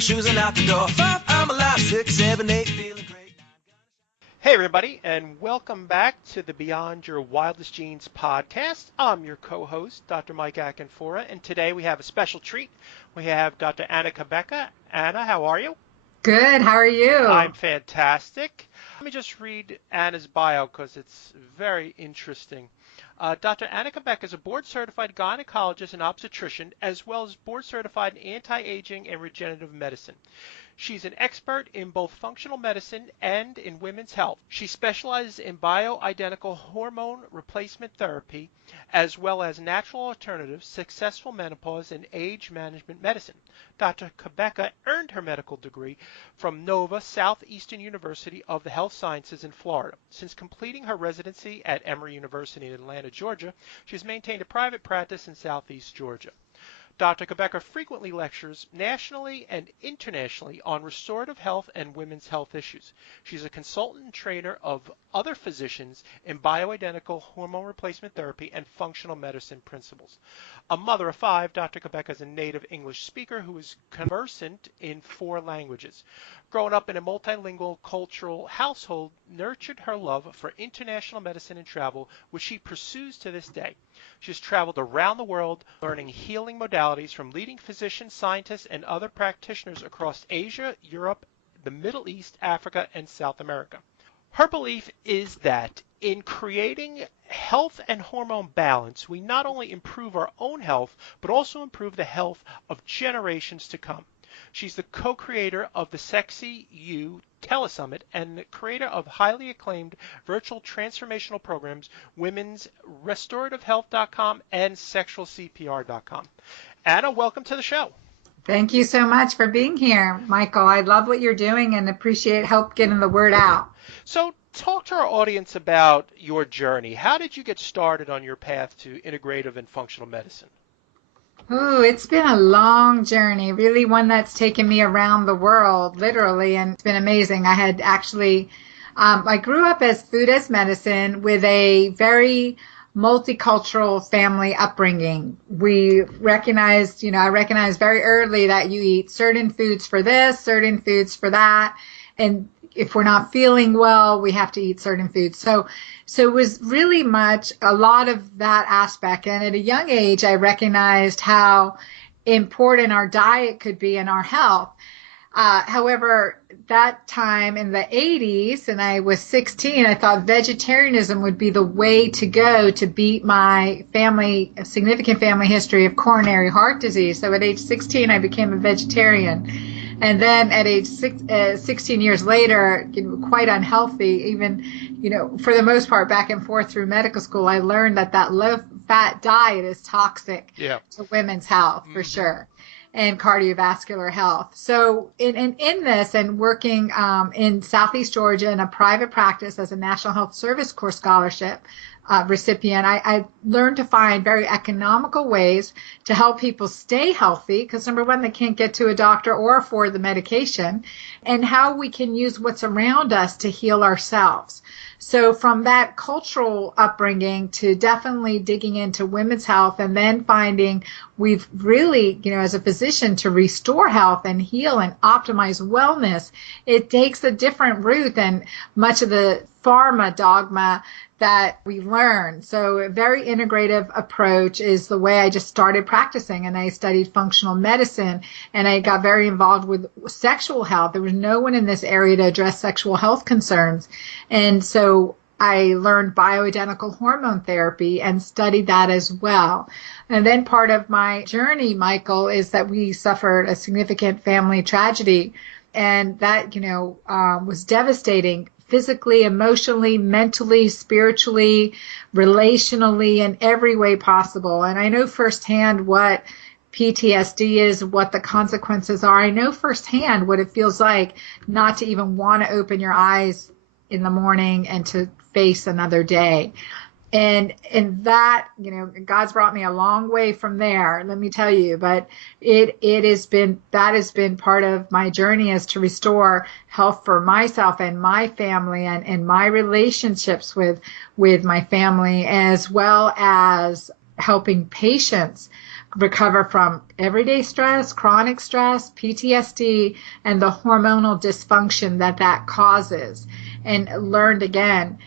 my shoes and out the door. 5, I'm alive. 6, 7, 8, feeling great. Hey everybody, and welcome back to the Beyond Your Wildest Genes podcast. I'm your co-host, Dr. Mike Akinfora, and today we have a special treat. We have Dr. Anna Cabeca. Anna, how are you? Good. How are you? I'm fantastic. Let me just read Anna's bio because it's very interesting. Dr. Anna Cabeca is a board-certified gynecologist and obstetrician, as well as board-certified in anti-aging and regenerative medicine. She's an expert in both functional medicine and in women's health. She specializes in bioidentical hormone replacement therapy, as well as natural alternatives, successful menopause, and age management medicine. Dr. Cabeca earned her medical degree from Nova-Southeastern University of the Health Sciences in Florida. Since completing her residency at Emory University in Atlanta, Georgia, she has maintained a private practice in Southeast Georgia. Dr. Cabeca frequently lectures nationally and internationally on restorative health and women's health issues. She's a consultant and trainer of other physicians in bioidentical hormone replacement therapy and functional medicine principles. A mother of 5, Dr. Cabeca is a native English speaker who is conversant in 4 languages. Growing up in a multilingual cultural household nurtured her love for international medicine and travel, which she pursues to this day. She has traveled around the world learning healing modalities from leading physicians, scientists, and other practitioners across Asia, Europe, the Middle East, Africa, and South America. Her belief is that in creating health and hormone balance, we not only improve our own health, but also improve the health of generations to come. She's the co-creator of the Sexy You telesummit and the creator of highly acclaimed virtual transformational programs, women's restorativehealth.com and sexualcpr.com. Anna, welcome to the show. Thank you so much for being here, Michael. I love what you're doing and appreciate help getting the word out. So talk to our audience about your journey. How did you get started on your path to integrative and functional medicine? Ooh, it's been a long journey, really one that's taken me around the world, literally, and it's been amazing. I had actually, I grew up as food as medicine with a very multicultural family upbringing. We recognized, I recognized very early that you eat certain foods for this, certain foods for that, and if we're not feeling well, we have to eat certain foods. So it was really much a lot of that aspect. And at a young age, I recognized how important our diet could be in our health. However, that time in the 80s, and I was 16, I thought vegetarianism would be the way to go to beat my significant family history of coronary heart disease. So at age 16, I became a vegetarian. And then at age 16 years later, quite unhealthy, even, for the most part, back and forth through medical school, I learned that low-fat diet is toxic to women's health, for sure, and cardiovascular health. So in this and working in Southeast Georgia in a private practice as a National Health Service Corps scholarship recipient, I learned to find very economical ways to help people stay healthy, because number one, they can't get to a doctor or afford the medication, and how we can use what's around us to heal ourselves. So from that cultural upbringing to definitely digging into women's health, and then finding we've really, as a physician, to restore health and heal and optimize wellness, it takes a different route than much of the pharma dogma that we learn. So a very integrative approach is the way I just started practicing, and I studied functional medicine, and I got very involved with sexual health. There was no one in this area to address sexual health concerns. And so I learned bioidentical hormone therapy and studied that as well. And then part of my journey, Michael, is that we suffered a significant family tragedy, and that, was devastating. Physically, emotionally, mentally, spiritually, relationally, in every way possible. And I know firsthand what PTSD is, what the consequences are. I know firsthand what it feels like not to even want to open your eyes in the morning and to face another day. And that, God's brought me a long way from there, let me tell you, but that has been part of my journey, is to restore health for myself and my family and my relationships with my family, as well as helping patients recover from everyday stress, chronic stress, PTSD, and the hormonal dysfunction that causes, and learned again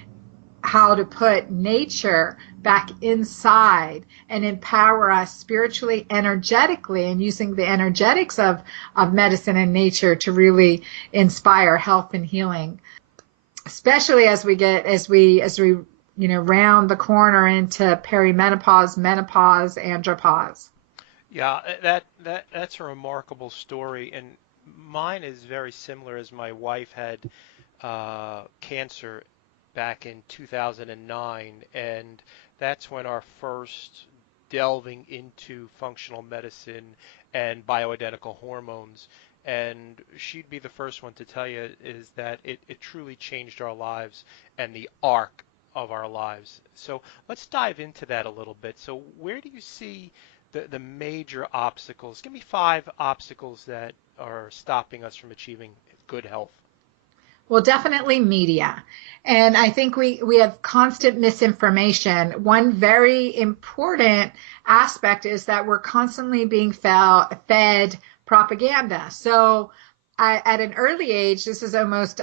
how to put nature back inside and empower us spiritually, energetically, and using the energetics of medicine and nature to really inspire health and healing, especially as we round the corner into perimenopause, menopause, andropause. Yeah, that's a remarkable story, and mine is very similar. As my wife had cancer back in 2009, and that's when our first delving into functional medicine and bioidentical hormones. And she'd be the first one to tell you is that it truly changed our lives and the arc of our lives. So let's dive into that a little bit. So where do you see the major obstacles? Give me 5 obstacles that are stopping us from achieving good health. Well, definitely media. And I think we have constant misinformation. One very important aspect is that we're constantly being fed propaganda. So at an early age, this is almost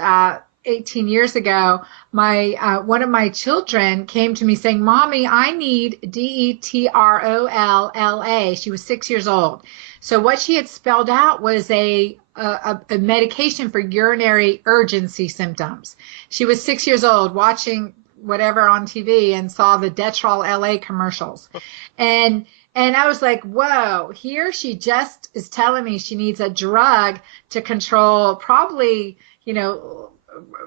18 years ago, one of my children came to me saying, "Mommy, I need DETROLLA." She was 6 years old. So what she had spelled out was a medication for urinary urgency symptoms. She was 6 years old watching whatever on TV and saw the Detrol LA commercials. And I was like, whoa, here she just is telling me she needs a drug to control, probably,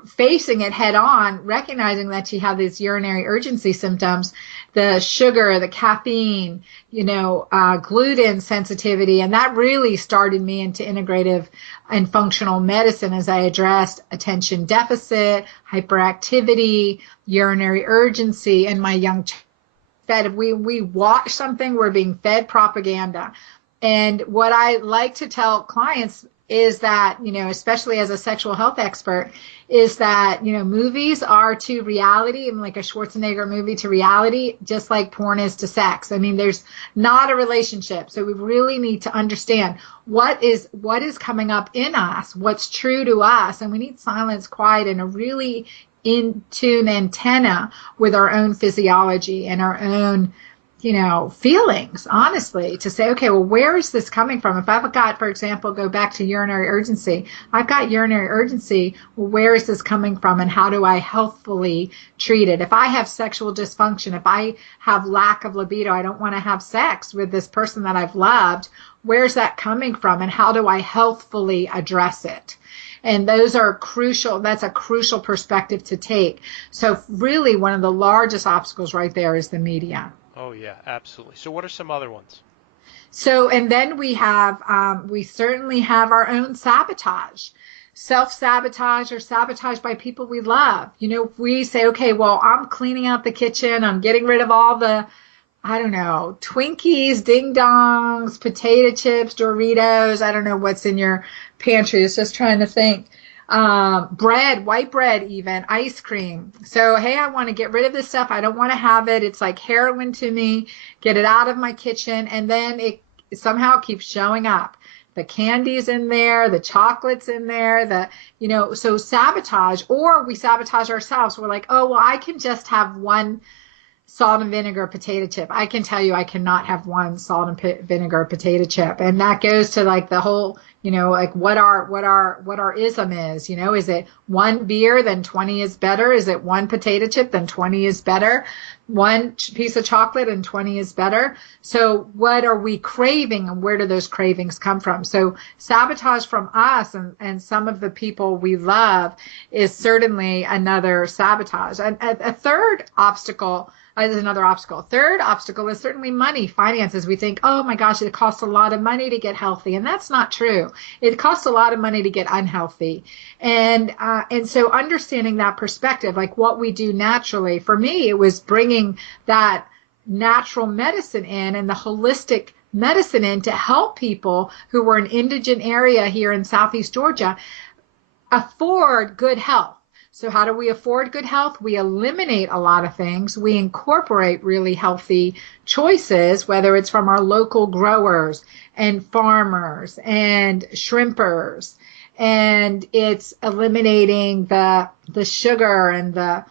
facing it head on, recognizing that she had these urinary urgency symptoms, the sugar, the caffeine, gluten sensitivity. And that really started me into integrative and functional medicine as I addressed attention deficit, hyperactivity, urinary urgency, and my young child. If we watch something, we're being fed propaganda. And what I like to tell clients is that, especially as a sexual health expert, is that, movies are to reality, and like a Schwarzenegger movie to reality, just like porn is to sex. I mean, there's not a relationship. So we really need to understand what is coming up in us, what's true to us. And we need silence, quiet, and a really in tune antenna with our own physiology and our own feelings, honestly, to say, okay, well, where is this coming from? If I've got, for example, go back to urinary urgency, I've got urinary urgency, well, where is this coming from and how do I healthfully treat it? If I have sexual dysfunction, if I have lack of libido, I don't want to have sex with this person that I've loved, where's that coming from and how do I healthfully address it? And those are crucial. That's a crucial perspective to take. So really one of the largest obstacles right there is the media. Oh, yeah, absolutely. So what are some other ones? So, and then we certainly have our own sabotage, self-sabotage or sabotage by people we love. If we say, okay, well, I'm cleaning out the kitchen, I'm getting rid of all the, I don't know, Twinkies, Ding Dongs, potato chips, Doritos, I don't know what's in your pantry. It's just trying to think. Bread, white bread, even ice cream. So, hey, I want to get rid of this stuff. I don't want to have it. It's like heroin to me. Get it out of my kitchen. And then it somehow keeps showing up. The candy's in there, the chocolate's in there, so sabotage, or we sabotage ourselves. We're like, oh, well, I can just have one salt and vinegar potato chip. I can tell you I cannot have one salt and vinegar potato chip. And that goes to like the whole, like what our ism is, is it one beer, then 20 is better? Is it one potato chip, then 20 is better? One piece of chocolate and 20 is better? So what are we craving and where do those cravings come from? So sabotage from us and some of the people we love is certainly another sabotage. And a third obstacle is another obstacle. Third obstacle is certainly money, finances. We think, oh my gosh, it costs a lot of money to get healthy. And that's not true. It costs a lot of money to get unhealthy. And so understanding that perspective, like what we do naturally, for me, it was bringing that natural medicine in and the holistic medicine in to help people who were in indigent area here in Southeast Georgia afford good health. So how do we afford good health? We eliminate a lot of things. We incorporate really healthy choices, whether it's from our local growers and farmers and shrimpers. And it's eliminating the sugar and the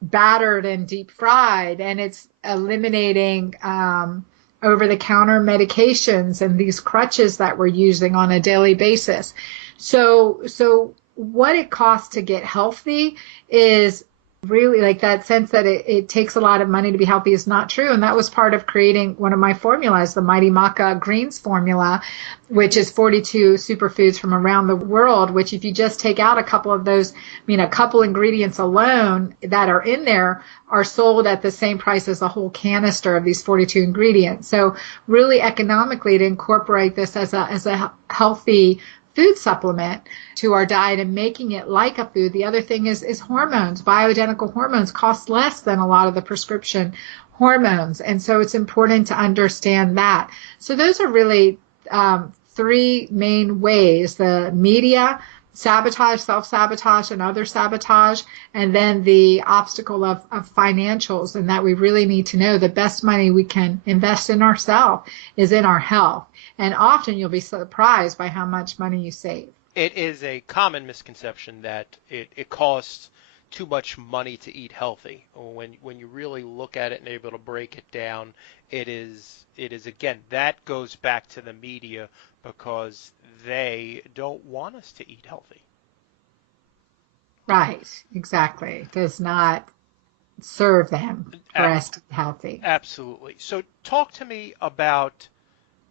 battered and deep fried, and it's eliminating over-the-counter medications and these crutches that we're using on a daily basis. So what it costs to get healthy is really like that sense that it takes a lot of money to be healthy is not true. And that was part of creating one of my formulas, the Mighty Maca Greens formula, which is 42 superfoods from around the world, which if you just take out a couple of those, a couple ingredients alone that are in there are sold at the same price as a whole canister of these 42 ingredients. So really economically to incorporate this as a healthy food supplement to our diet and making it like a food. The other thing is hormones. Bioidentical hormones cost less than a lot of the prescription hormones. And so it's important to understand that. So those are really three main ways: the media, sabotage, self-sabotage, and other sabotage, and then the obstacle of financials, and that we really need to know the best money we can invest in ourselves is in our health. And often you'll be surprised by how much money you save. It is a common misconception that it costs too much money to eat healthy. When you really look at it and able to break it down, it is again, that goes back to the media because they don't want us to eat healthy. Right, exactly. It does not serve them for us to be healthy. Absolutely. So talk to me about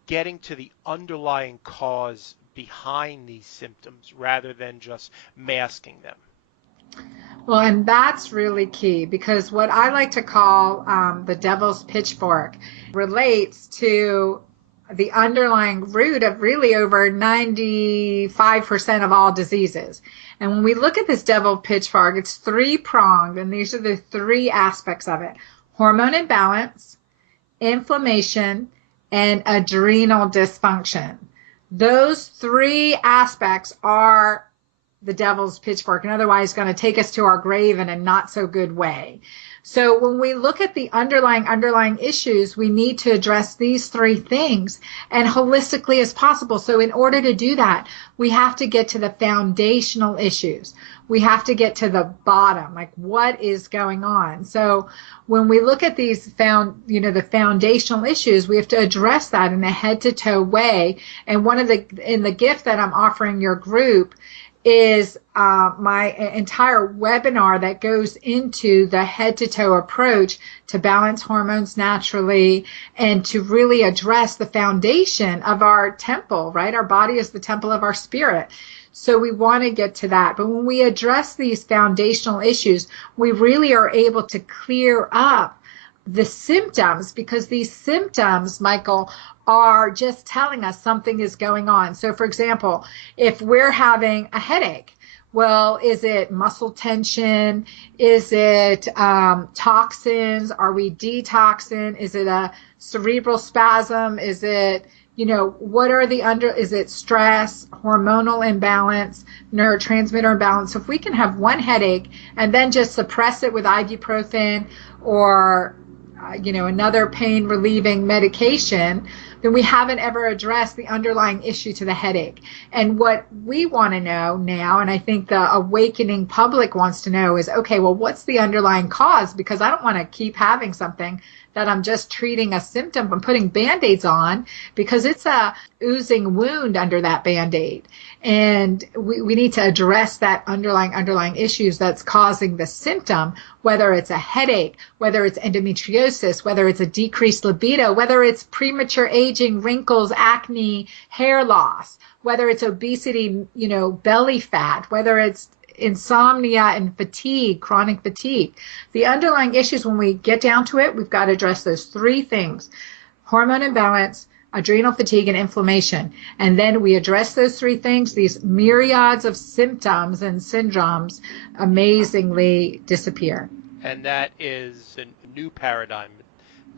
getting to the underlying cause behind these symptoms rather than just masking them. Well, and that's really key because what I like to call the devil's pitchfork relates to the underlying root of really over 95% of all diseases. And when we look at this devil pitchfork, it's three-pronged, and these are the three aspects of it: hormone imbalance, inflammation, and adrenal dysfunction. Those three aspects are the devil's pitchfork, and otherwise going to take us to our grave in a not so good way. So when we look at the underlying issues, we need to address these three things and holistically as possible. So in order to do that, we have to get to the foundational issues. We have to get to the bottom, like what is going on. So when we look at these the foundational issues, we have to address that in a head to toe way. And in the gift that I'm offering your group is my entire webinar that goes into the head-to-toe approach to balance hormones naturally and to really address the foundation of our temple, right? Our body is the temple of our spirit. So we want to get to that. But when we address these foundational issues, we really are able to clear up the symptoms, because these symptoms, Michael, are just telling us something is going on. So for example, if we're having a headache, well, is it muscle tension? Is it toxins? Are we detoxing? Is it a cerebral spasm? Is it, what are is it stress, hormonal imbalance, neurotransmitter imbalance? So if we can have one headache and then just suppress it with ibuprofen or another pain relieving medication, then we haven't ever addressed the underlying issue to the headache. And what we want to know now, and I think the awakening public wants to know, is, okay, well, what's the underlying cause? Because I don't want to keep having something that I'm just treating a symptom. I'm putting Band-Aids on because it's a oozing wound under that Band-Aid. And we need to address that underlying issues that's causing the symptom, whether it's a headache, whether it's endometriosis, whether it's a decreased libido, whether it's premature aging, wrinkles, acne, hair loss, whether it's obesity, belly fat, whether it's insomnia and fatigue, chronic fatigue. The underlying issues, when we get down to it, we've got to address those three things: hormone imbalance, adrenal fatigue, and inflammation. And then we address those three things, these myriads of symptoms and syndromes amazingly disappear. And that is a new paradigm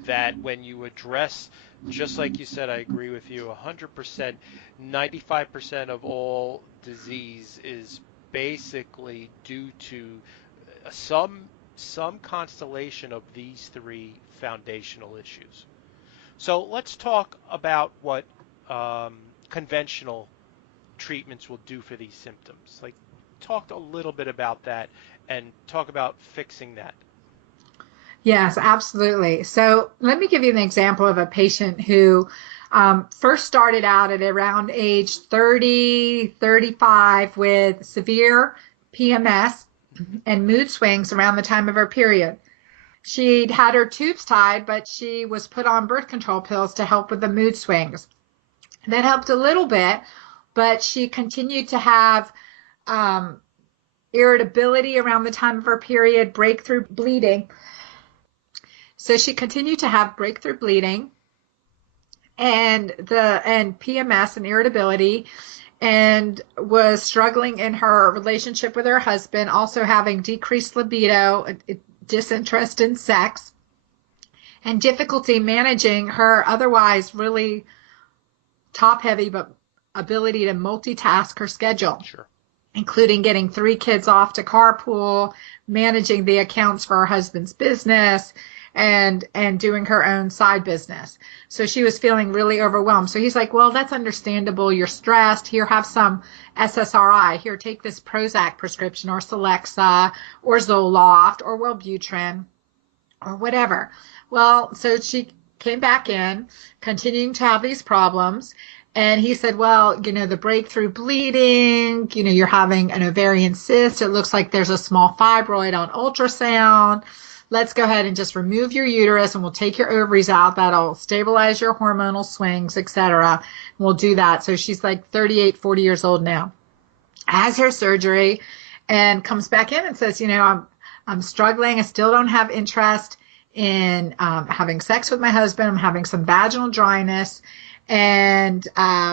that when you address, just like you said, I agree with you 100%, 95% of all disease is basically due to some constellation of these three foundational issues. So let's talk about what conventional treatments will do for these symptoms. Like, talk a little bit about that and talk about fixing that. Yes, absolutely. So let me give you an example of a patient who first started out at around age 30, 35 with severe PMS and mood swings around the time of her period. She'd had her tubes tied, but she was put on birth control pills to help with the mood swings. That helped a little bit, but she continued to have irritability around the time of her period, breakthrough bleeding. So she continued to have breakthrough bleeding and PMS and irritability, and was struggling in her relationship with her husband, also having decreased libido, disinterest in sex, and difficulty managing her otherwise really top heavy but ability to multitask her schedule. Sure. Including getting 3 kids off to carpool, managing the accounts for her husband's business, and doing her own side business. So she was feeling really overwhelmed. So he's like, well, that's understandable. You're stressed. Here, have some SSRI. Here, take this Prozac prescription or Celexa or Zoloft or Wellbutrin or whatever. Well, so she came back in, continuing to have these problems. And he said, well, the breakthrough bleeding, you're having an ovarian cyst. It looks like there's a small fibroid on ultrasound. Let's go ahead and just remove your uterus and we'll take your ovaries out. That'll stabilize your hormonal swings, etc. We'll do that. So she's like 38, 40 years old now. Has her surgery and comes back in and says, I'm struggling. I still don't have interest in having sex with my husband. I'm having some vaginal dryness. And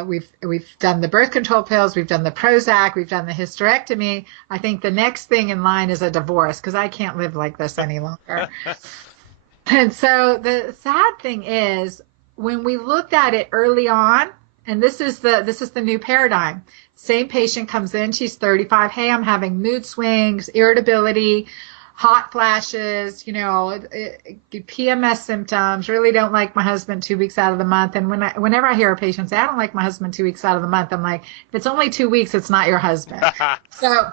we've done the birth control pills, we've done the Prozac, we've done the hysterectomy. I think the next thing in line is a divorce because I can't live like this any longer. And so the sad thing is when we looked at it early on, and this is the new paradigm. Same patient comes in, she's 35. Hey, I'm having mood swings, irritability, hot flashes, PMS symptoms, really don't like my husband 2 weeks out of the month. And whenever I hear a patient say, I don't like my husband 2 weeks out of the month, I'm like, if it's only 2 weeks, it's not your husband. So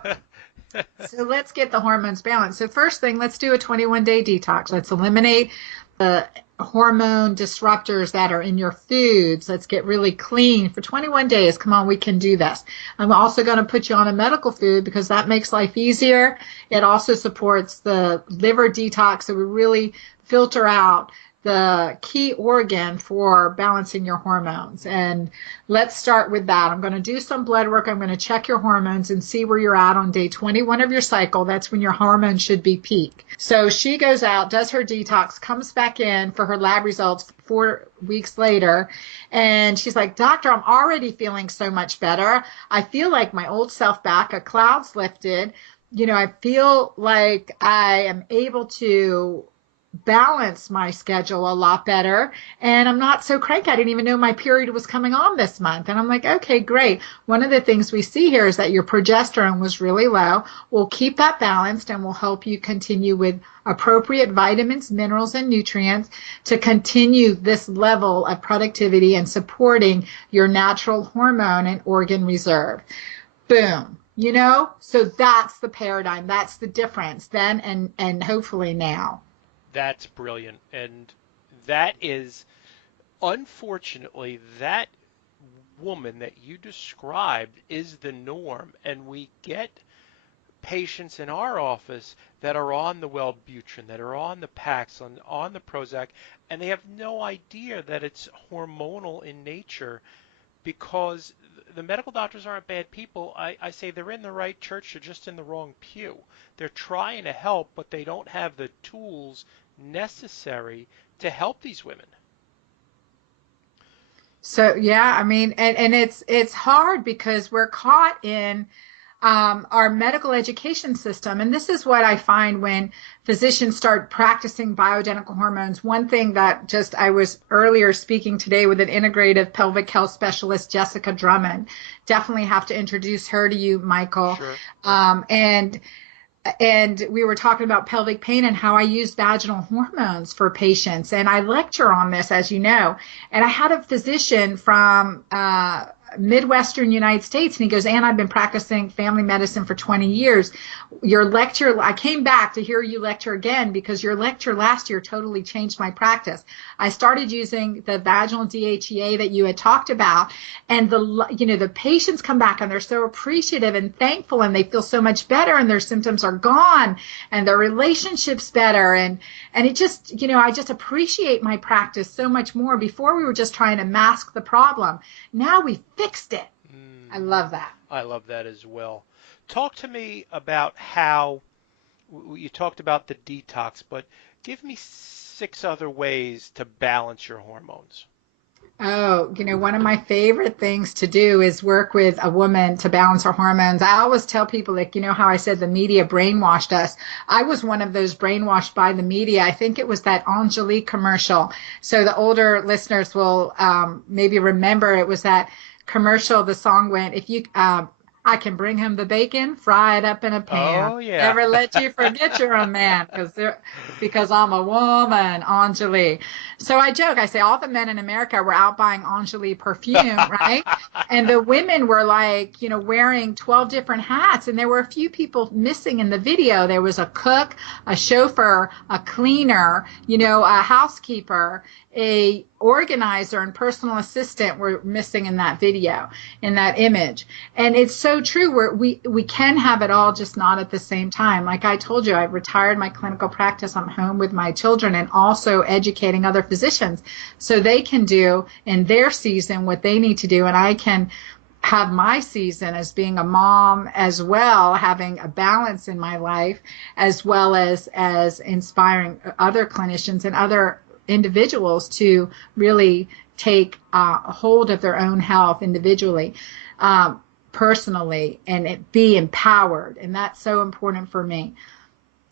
let's get the hormones balanced. So first thing, let's do a 21-day detox. Let's eliminate the hormone disruptors that are in your foods. Let's get really clean for 21 days. Come on, we can do this. I'm also going to put you on a medical food because that makes life easier. It also supports the liver detox. So we really filter out the key organ for balancing your hormones. And let's start with that. I'm going to do some blood work. I'm going to check your hormones and see where you're at on day 21 of your cycle. That's when your hormones should be peak. So she goes out, does her detox, comes back in for her lab results 4 weeks later. And she's like, doctor, I'm already feeling so much better. I feel like my old self back, a cloud's lifted. I feel like I am able to balance my schedule a lot better, and I'm not so cranky. I didn't even know my period was coming on this month. And I'm like, okay, great. One of the things we see here is that your progesterone was really low. We'll keep that balanced and we'll help you continue with appropriate vitamins, minerals, and nutrients to continue this level of productivity and supporting your natural hormone and organ reserve. Boom. So that's the paradigm. That's the difference then and hopefully now. That's brilliant. And that is, unfortunately, that woman that you described is the norm. And we get patients in our office that are on the Wellbutrin, that are on the Paxil, on the Prozac, and they have no idea that it's hormonal in nature because the medical doctors aren't bad people. I say they're in the right church, they're just in the wrong pew. They're trying to help, but they don't have the tools necessary to help these women. So yeah, I mean, and it's hard because we're caught in our medical education system, and this is what I find when physicians start practicing bioidentical hormones. One thing that just I was earlier speaking today with an integrative pelvic health specialist, Jessica Drummond. Definitely have to introduce her to you, Michael. Sure. And we were talking about pelvic pain and how I use vaginal hormones for patients. And I lecture on this, as you know. And I had a physician from Midwestern United States, and he goes, Ann, I've been practicing family medicine for 20 years. Your lecture, I came back to hear you lecture again because your lecture last year totally changed my practice. I started using the vaginal DHEA that you had talked about, and the patients come back and they're so appreciative and thankful, and they feel so much better, and their symptoms are gone, and their relationships better, and it just, I just appreciate my practice so much more. Before we were just trying to mask the problem. Now we fixed it. I love that. I love that as well. Talk to me about how you talked about the detox, but give me 6 other ways to balance your hormones. Oh, one of my favorite things to do is work with a woman to balance her hormones. I always tell people, how I said the media brainwashed us. I was one of those brainwashed by the media. I think it was that Angelique commercial. So the older listeners will maybe remember it was that commercial. The song went, if you I can bring him the bacon, fry it up in a pan. Oh, yeah. Never let you forget you're a man because I'm a woman, Angelique. So I joke, I say all the men in America were out buying Angelique perfume, right? And the women were wearing 12 different hats, and there were a few people missing in the video. There was a cook, a chauffeur, a cleaner, a housekeeper, a organizer and personal assistant were missing in that video, in that image. And it's so true. We can have it all, just not at the same time. Like I told you, I've retired my clinical practice. I'm home with my children and also educating other physicians so they can do in their season what they need to do. And I can have my season as being a mom as well, having a balance in my life, as well as inspiring other clinicians and other individuals to really take hold of their own health individually, personally, and be empowered. And that's so important for me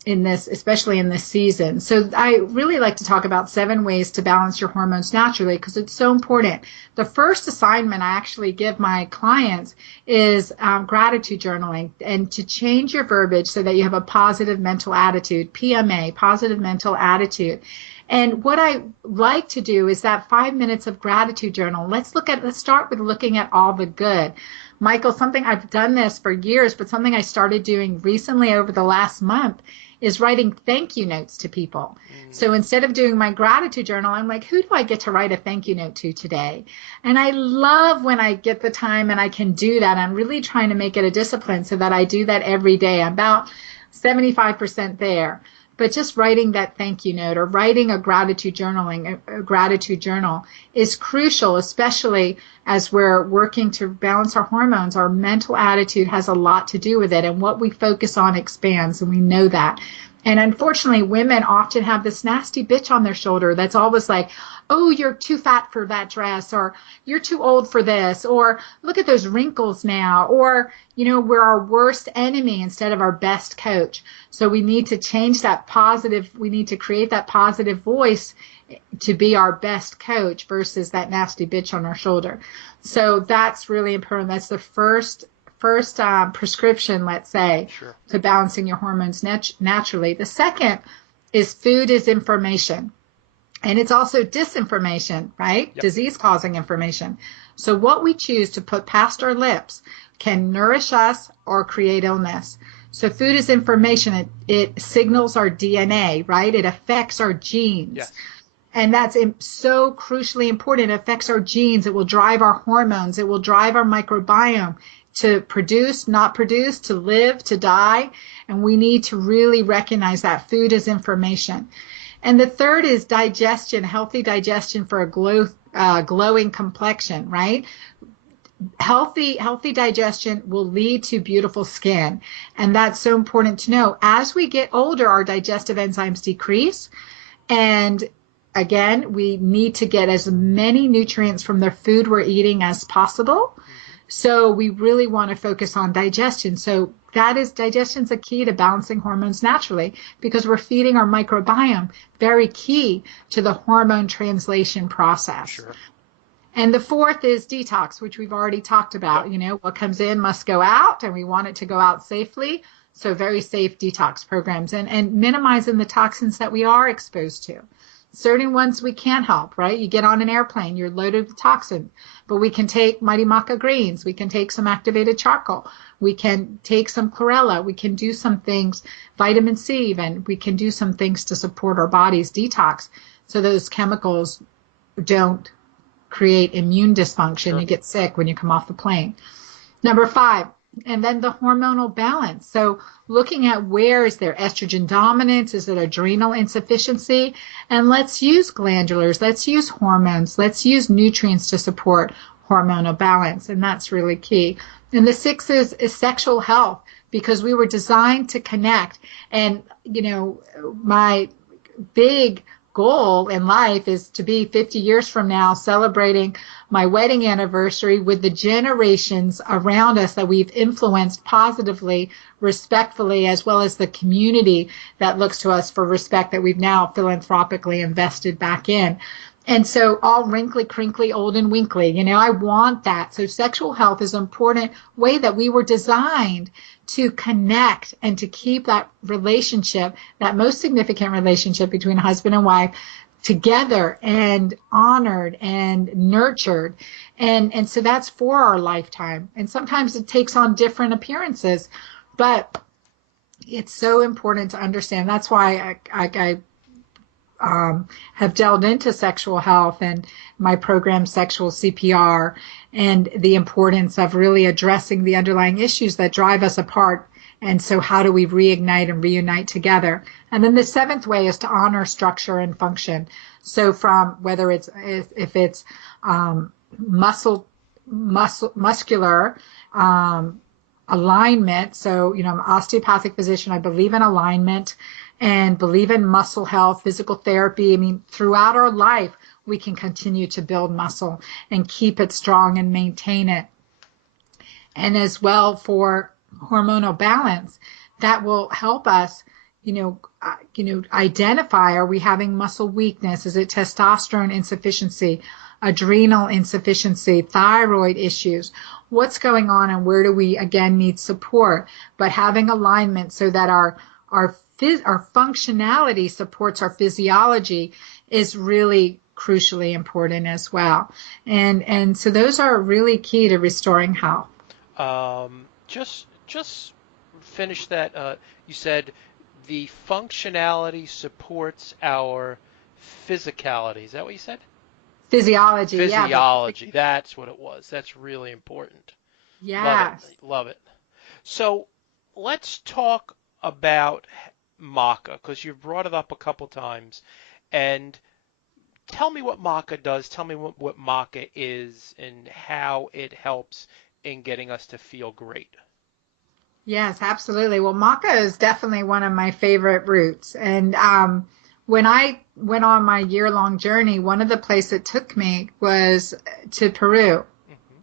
in this, especially in this season. So I really like to talk about 7 ways to balance your hormones naturally because it's so important. The first assignment I actually give my clients is gratitude journaling, and to change your verbiage so that you have a positive mental attitude, PMA, positive mental attitude. And what I like to do is that 5 minutes of gratitude journal. Let's start with looking at all the good. Michael, something I've done this for years, but something I started doing recently over the last month is writing thank you notes to people. So instead of doing my gratitude journal, I'm like, who do I get to write a thank you note to today? And I love when I get the time and I can do that. I'm really trying to make it a discipline so that I do that every day. I'm about 75% there. But just writing that thank you note or writing a gratitude journal is crucial, especially as we're working to balance our hormones. Our mental attitude has a lot to do with it, and what we focus on expands, and we know that. And unfortunately, women often have this nasty bitch on their shoulder that's always like, oh, you're too fat for that dress, or you're too old for this, or look at those wrinkles now, or, we're our worst enemy instead of our best coach. So we need to change that positive. We need to create that positive voice to be our best coach versus that nasty bitch on our shoulder. So that's really important. That's the first prescription, let's say, Sure, to balancing your hormones naturally. The second is food is information. And it's also disinformation, right? Yep. Disease-causing information. So what we choose to put past our lips can nourish us or create illness. So food is information. It signals our DNA, right? It affects our genes. Yes. And that's so crucially important. It affects our genes. It will drive our hormones. It will drive our microbiome to produce, not produce, to live, to die. And we need to really recognize that food is information. And the third is digestion, healthy digestion for a glowing complexion, right? Healthy digestion will lead to beautiful skin. And that's so important to know. As we get older, our digestive enzymes decrease. And again, we need to get as many nutrients from the food we're eating as possible. So we really want to focus on digestion. So digestion's a key to balancing hormones naturally because we're feeding our microbiome, very key to the hormone translation process. Sure. And the fourth is detox, which we've already talked about. Yep. You know, what comes in must go out, and we want it to go out safely. So very safe detox programs and minimizing the toxins that we are exposed to. Certain ones we can't help, right? You get on an airplane, you're loaded with toxin, but we can take mighty maca greens. We can take some activated charcoal. We can take some chlorella. We can do some things, vitamin C, and we can do some things to support our body's detox so those chemicals don't create immune dysfunction. Sure. You get sick when you come off the plane. Number 5, and then the hormonal balance. So looking at where is there estrogen dominance? Is it adrenal insufficiency? And let's use glandulars. Let's use hormones. Let's use nutrients to support hormonal balance. And that's really key. And the 6 is sexual health because we were designed to connect. And, you know, my big goal in life is to be 50 years from now celebrating my wedding anniversary with the generations around us that we've influenced positively, respectfully, as well as the community that looks to us for respect that we've now philanthropically invested back in. And so all wrinkly, crinkly, old and winkly, you know, I want that. So sexual health is an important way that we were designed to connect and to keep that relationship, that most significant relationship between husband and wife, together and honored and nurtured. And so that's for our lifetime. And sometimes it takes on different appearances, but it's so important to understand. That's why I have delved into sexual health and my program, Sexual CPR, and the importance of really addressing the underlying issues that drive us apart. And so how do we reignite and reunite together? And then the 7th way is to honor structure and function. So from whether it's, if it's muscular alignment. So, you know, I'm an osteopathic physician. I believe in alignment and believe in muscle health, physical therapy. I mean, throughout our life, we can continue to build muscle and keep it strong and maintain it. And as well for hormonal balance, that will help us, identify, are we having muscle weakness? Is it testosterone insufficiency, adrenal insufficiency, thyroid issues? What's going on and where do we, again, need support? But having alignment so that our functionality supports our physiology is really crucially important as well. And so those are really key to restoring health. Just finish that. You said the functionality supports our physicality. Is that what you said? Physiology. Physiology. Yeah, that's what it was. That's really important. Yes. Love it. So let's talk about Maca, because you've brought it up a couple times. And tell me what Maca does. Tell me what Maca is and how it helps in getting us to feel great. Yes, absolutely. Well, Maca is definitely one of my favorite roots. And when I went on my year-long journey, one of the places it took me was to Peru. Mm-hmm.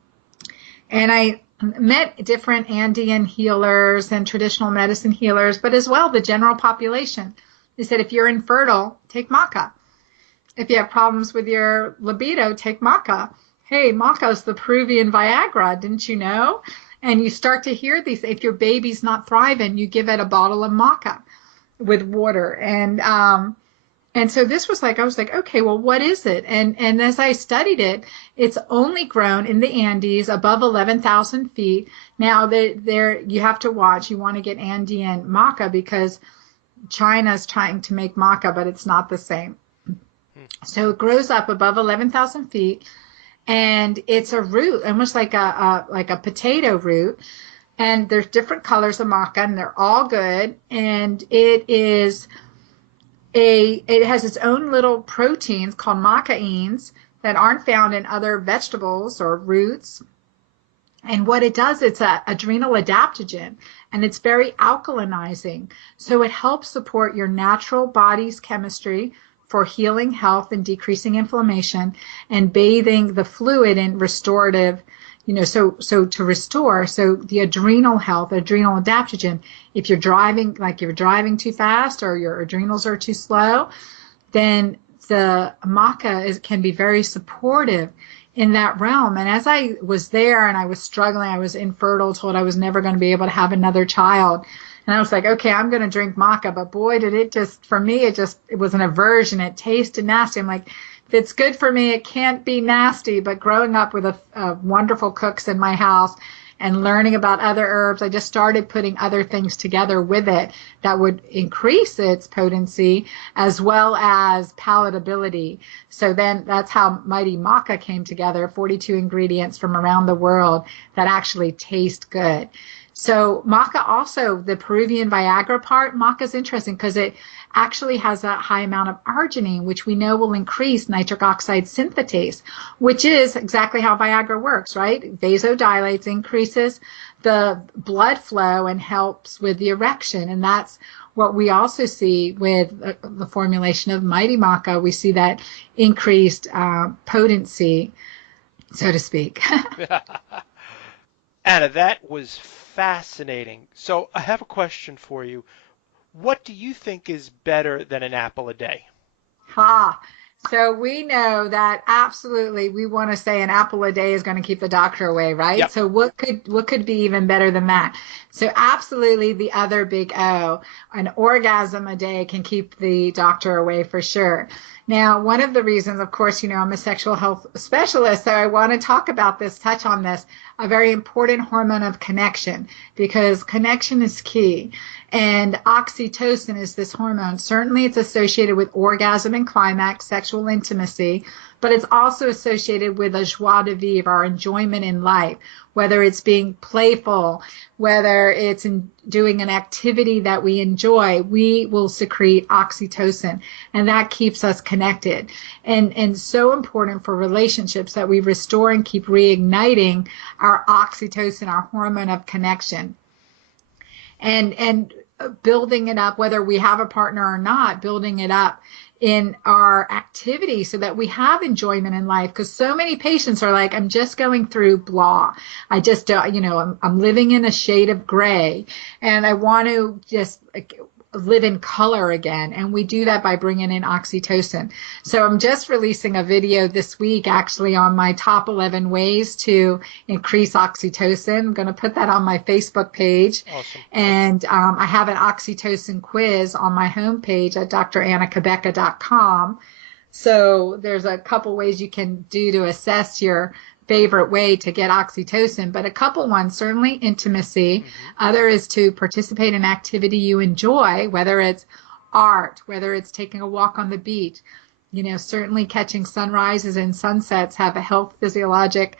And I met different Andean healers and traditional medicine healers, but as well the general population. They said, if you're infertile, take Maca. If you have problems with your libido, take Maca. Hey, Maca is the Peruvian Viagra, didn't you know? And you start to hear these. If your baby's not thriving, you give it a bottle of Maca with water. And so this was like, I was like, okay, well, what is it? And as I studied it, it's only grown in the Andes above 11,000 feet. Now, there you have to watch. You want to get Andean Maca because China's trying to make Maca, but it's not the same. So it grows up above 11,000 feet. And it's a root, almost like a potato root. And there's different colors of maca, and they're all good. And it has its own little proteins called macaines that aren't found in other vegetables or roots. And what it does, it's an adrenal adaptogen, and it's very alkalinizing. So it helps support your natural body's chemistry for healing health and decreasing inflammation and bathing the fluid in restorative, so to restore, so the adrenal health, adrenal adaptogen, if you're driving too fast or your adrenals are too slow, then the maca can be very supportive in that realm. And as I was there and I was struggling, I was infertile, told I was never going to be able to have another child. And I was like, okay, I'm going to drink maca. But boy, did it just, for me, it was an aversion. It tasted nasty. I'm like, if it's good for me, it can't be nasty. But growing up with wonderful cooks in my house and learning about other herbs, I just started putting other things together with it that would increase its potency as well as palatability. So then that's how Mighty Maca came together, 42 ingredients from around the world that actually taste good. So maca also, the Peruvian Viagra part, maca is interesting because it actually has a high amount of arginine, which we know will increase nitric oxide synthetase, which is exactly how Viagra works, right? Vasodilates, increases the blood flow and helps with the erection. And that's what we also see with the formulation of Mighty Maca. We see that increased potency, so to speak. Anna, that was fascinating. So I have a question for you. What do you think is better than an apple a day? So we know that absolutely we want to say an apple a day is going to keep the doctor away, right? Yep. So what could be even better than that? So absolutely the other big O, an orgasm a day can keep the doctor away for sure. Now, one of the reasons, of course, I'm a sexual health specialist, so I want to touch on this, a very important hormone of connection, because connection is key. And oxytocin is this hormone. Certainly it's associated with orgasm and climax, sexual intimacy, but it's also associated with a joie de vivre, our enjoyment in life, whether it's being playful, whether it's doing an activity that we enjoy, we will secrete oxytocin, and that keeps us connected. And so important for relationships that we restore and keep reigniting our oxytocin, our hormone of connection. And building it up, whether we have a partner or not, building it up in our activity so that we have enjoyment in life. Because so many patients are like, I'm just going through blah. I just don't, I'm living in a shade of gray and I want to just live in color again. And we do that by bringing in oxytocin. So I'm just releasing a video this week actually on my top 11 ways to increase oxytocin. I'm going to put that on my Facebook page. Awesome. And I have an oxytocin quiz on my homepage at drAnnaCabeca.com. So there's a couple ways you can do to assess your favorite way to get oxytocin, but a couple ones, certainly intimacy. Other is to participate in activity you enjoy, whether it's art, whether it's taking a walk on the beach. Certainly catching sunrises and sunsets have a health physiologic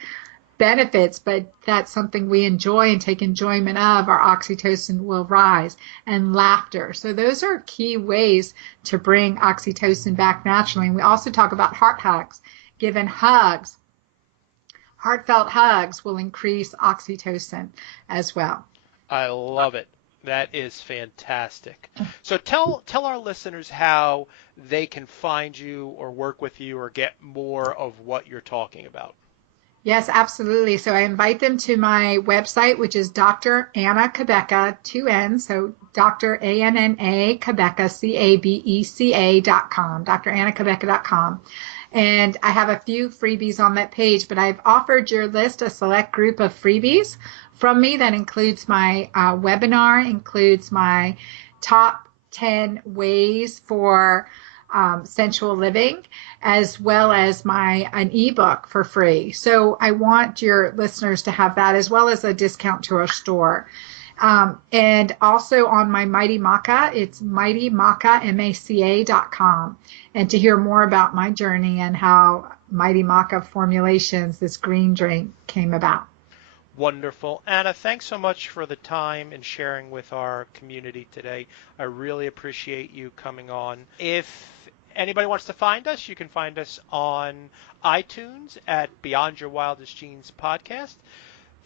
benefits, but that's something we enjoy and take enjoyment of, our oxytocin will rise. And laughter. So those are key ways to bring oxytocin back naturally. And we also talk about heart hugs, giving hugs. Heartfelt hugs will increase oxytocin as well. I love it. That is fantastic. So tell our listeners how they can find you or work with you or get more of what you're talking about. Yes, absolutely. So I invite them to my website, which is Dr. Anna Cabeca, 2 N's, so Dr. ANNA Cabeca, CABECA.com, drAnnaCabeca.com. And I have a few freebies on that page, but I've offered your list a select group of freebies from me that includes my webinar, includes my top 10 ways for sensual living, as well as an ebook for free. So I want your listeners to have that, as well as a discount to our store. And also on my Mighty Maca, it's mightymaca.com. And to hear more about my journey and how Mighty Maca formulations, this green drink, came about. Wonderful. Anna, thanks so much for the time and sharing with our community today. I really appreciate you coming on. If anybody wants to find us, you can find us on iTunes at Beyond Your Wildest Genes podcast.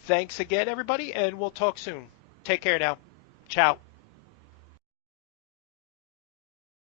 Thanks again, everybody, and we'll talk soon. Take care now. Ciao.